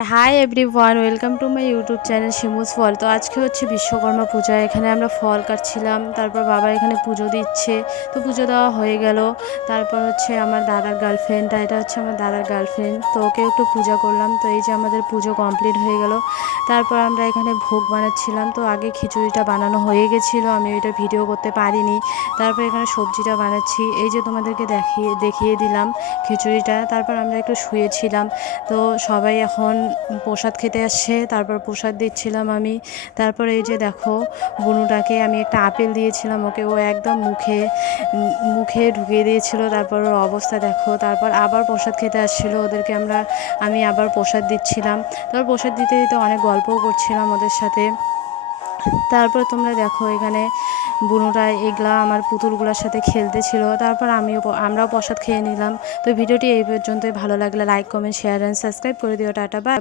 High everyone, welcome to my YouTube channel Shimu's fall. তো আজকে হচ্ছে বিশ্বকর্মা পূজা। এখানে আমরা ফল কাটছিলাম, তারপর বাবা এখানে পুজো দিচ্ছে। তো পুজো দেওয়া হয়ে গেল। তারপর হচ্ছে আমার দাদার গার্লফ্রেন্ডটা, এটা হচ্ছে আমার দাদার গার্লফ্রেন্ড, তো ওকে একটু পূজা করলাম। তো এই যে আমাদের পুজো কমপ্লিট হয়ে গেল। তারপর আমরা এখানে ভোগ বানাচ্ছিলাম। তো আগে খিচুড়িটা বানানো হয়ে গেছিলো, আমি ওইটা ভিডিও করতে পারিনি। তারপর এখানে সবজিটা বানাচ্ছি, এই যে তোমাদেরকে দেখিয়ে দিলাম খিচুড়িটা। তারপর আমরা একটু শুয়েছিলাম। তো সবাই এখন প্রসাদ খেতে আসছে, তারপর প্রসাদ দিচ্ছিলাম আমি। তারপর এই যে দেখো, বুনুটাকে আমি একটা আপেল দিয়েছিলাম ওকে, ও একদম মুখে মুখে ঢুকিয়ে দিয়েছিল। তারপর ওর অবস্থা দেখো। তারপর আবার প্রসাদ খেতে আসছিলো, ওদেরকে আমি আবার প্রসাদ দিচ্ছিলাম। তারপর প্রসাদ দিতে দিতে অনেক গল্পও করছিলাম ওদের সাথে। তারপর তোমরা দেখো এখানে বুনুরা এগুলা আমার পুতুলগুলোর সাথে খেলতেছিল। তারপর আমরাও প্রসাদ খেয়ে নিলাম। তো ভিডিওটি এই পর্যন্তই। ভালো লাগলে like, comment, share and subscribe করে দিও। Tata, by.